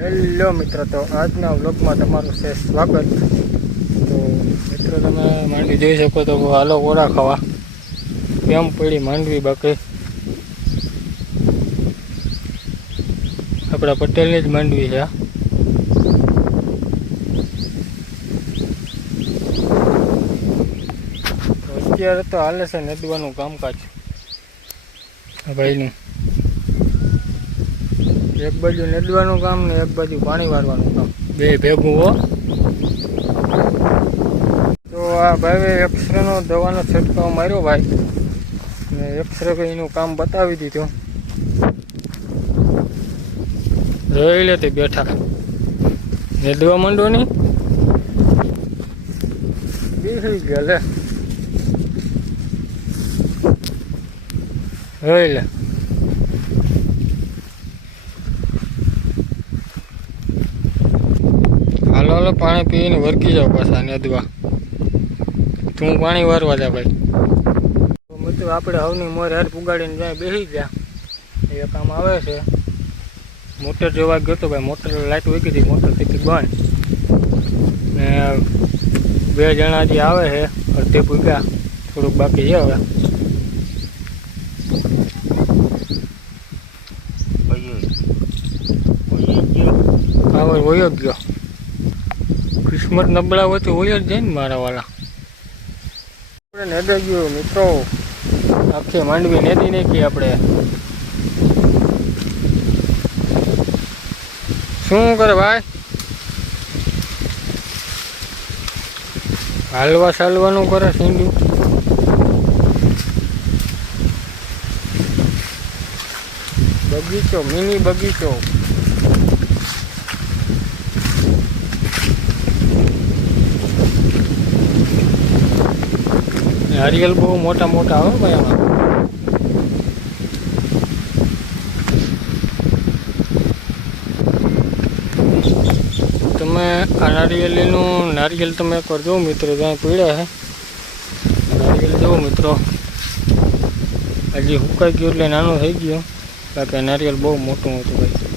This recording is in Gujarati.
હેલો મિત્રો. તો આજના વ્લોગમાં તમારું છે સ્વાગત. તો મિત્રો, તમે માંડવી જોઈ શકો તો હાલો ઓરા ખાવા. કેમ પડી માંડવી બાકી? આપણા પટેલની જ માંડવી છે. અત્યારે તો હાલે છે નદવાનું કામકાજ. ભાઈનું. એક બાજુ નદવાનું કામ ને એક બાજુ પાણી વારવાનું કામ. બે ભેગું હો. તો આ ભાઈએ એક્સરેનો દવાનો છંટકાવ માર્યો ભાઈ. ને એક્સરે એનું કામ બતાવી દીધું. જોઈ લે તે બેઠા. નેદવા માંડો નહીં બેસી ગયા લે. જોઈ લે. હાલો હાલો પાણી પીને વર્કી જાવ પાછા નદવા તું પાણી વારવા જા ભાઈ તો મિત્રો આપણે હવની મોર હેર પુગાડીને જ્યાં બેસી ગયા એ કામ આવે છે મોટર જોવા ગયો તો ભાઈ મોટર લાઈટ વહી હતી મોટર તેથી બંધ ને બે જણા જે આવે છે અડધે પૂગ્યા થોડુંક બાકી છે હવે પાવર વયો જ ગયો કિસ્મત નબળા હોય તો હોય જ જાય ને મારા વાલા. આપણે નેદે ગયો મિત્રો. આખી માંડવી નેદી નાખી આપણે. શું કરે ભાઈ? હાલવા ચાલવાનું કરે સીંડું બગીચો મિની બગીચો. નારિયેલ બહુ મોટા મોટા આવે ભાઈ આમાં. તમે આ નારિયેલીનું, નારિયેલ તમે એકવાર જો મિત્રો ત્યાં પીડ્યા છે. નારિયેલ જુઓ મિત્રો. હજી હુકાઈ ગયું એટલે નાનું થઈ ગયું. બાકી નારિયેલ બહુ મોટું હતું ભાઈ.